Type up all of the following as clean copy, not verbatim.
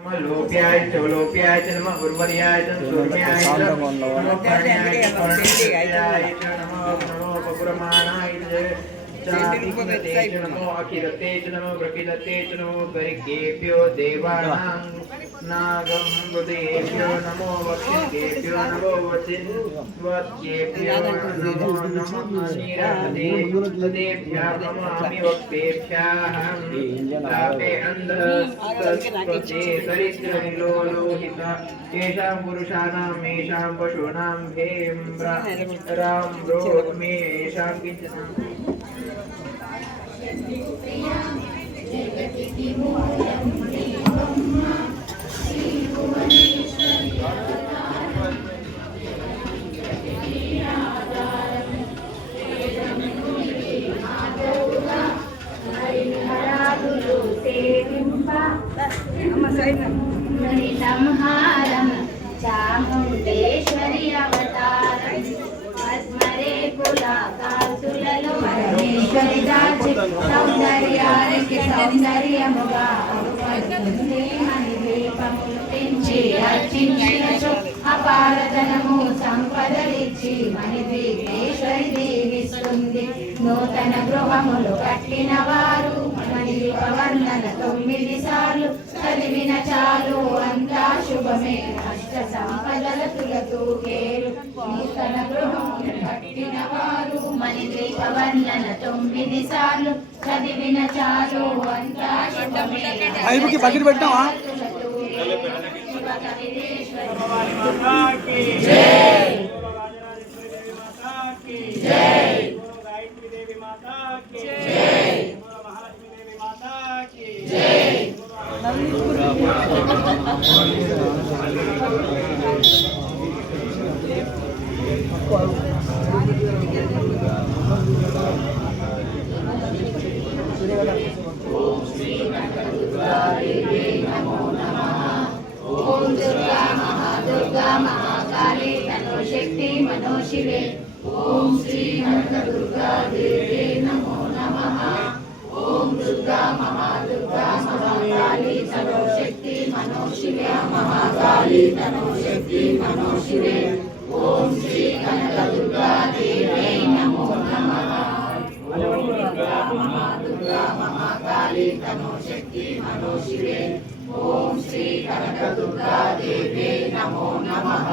नमः लोप्याय च लोप्याय च नमः उर्वर्याय च सूर्याय च नमः कर्ण्याय च कर्णेयाय च नमः नमो पपुरमाणाय च चाभिघ्नते च नमो अखिलते च नमो प्रकिलते च नमो गरिकेभ्यो देवानां नागं बुधेभ्यो नमो वक्षिकेभ्यो नमो वचिन्वत्येभ्यो नमो नमः नीरहदेभ्यः नमामि वक्तेभ्यः तापे अन्धस्तस्पते दरिद्रनिलोलोहिता येषां पुरुषाणां येषां पशूनां भेम्रां ब्रोह्मे येषां किञ्चित् సంహారం చాముండేశ్వరి అవతారం పద్మరే కులాకాసులలో పరమేశ్వరి దాచి సౌందర్యానికి సౌందర్యముగా దీపములు పెంచి అర్చించినచో అపారధనము సంపదలిచ్చి మణిద్వీపేశ్వరి దీవిస్తుంది నూతన గృహములు కట్టిన వారు మణిద్వీపవర్ణన 9 సార్లు చదివిన చాలు అంతా శుభమే అష్ట సంపదల తులతూకేరు నూతన గృహములు కట్టిన వారు మణిద్వీపవర్ణన 9 సార్లు చదివిన చాలు అంతా శుభమే ఐదుకి బకెట్ పెట్టావా ओम दुर्गा महादुर्गा महाकाली तनोशक्ति मनोशिवे ओम श्री कनकदुर्गा देवी नमो नमः ओम दुर्गा महादुर्गा महाकाली तनोशक्ति मनोशिवे महाकाली तनोशक्ति मनोशिवे ओम श्री कनकदुर्गा देवी नमो नमः ओम दुर्गा महादुर्गा महाकाली तनोशक्ति मनोशिवे ओम श्री कनकदुर्गा देवी नमो नमः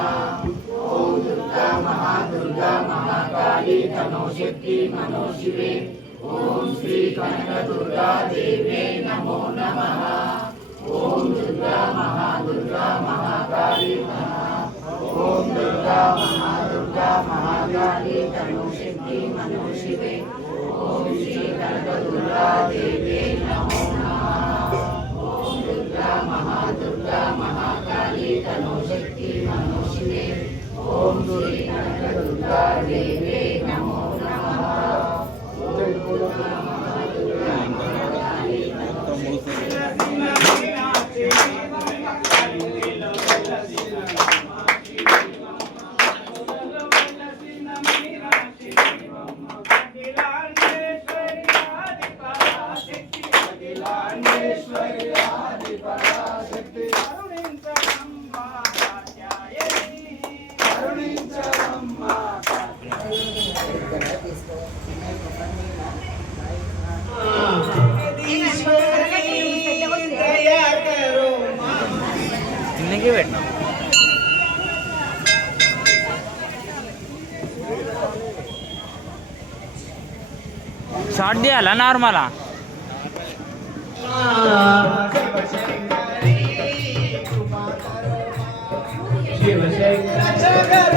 ओम दुर्गा महादुर्गा महाकाली तनोशक्ति मनोशिवे ओम श्री कनकदुर्गा देवी नमो नमः ओम दुर्गा महादुर्गा महाकाली ओम दुर्गा महादुर्गा महाकाली तनोशक्ति मनोशिवे ओम श्री कनकदुर्गा देवी नमो नमः दुर्गा महादुर्गा महाकाली तनोशक्ति मनोशिवे ओम श्री कनकदुर्गा देवी नमो नमः ओम दुर्गा महादुर्गा महाकाली तनोशक्ति इन्हें बैठना शॉट दिया ला नॉर्मल शिवशंकर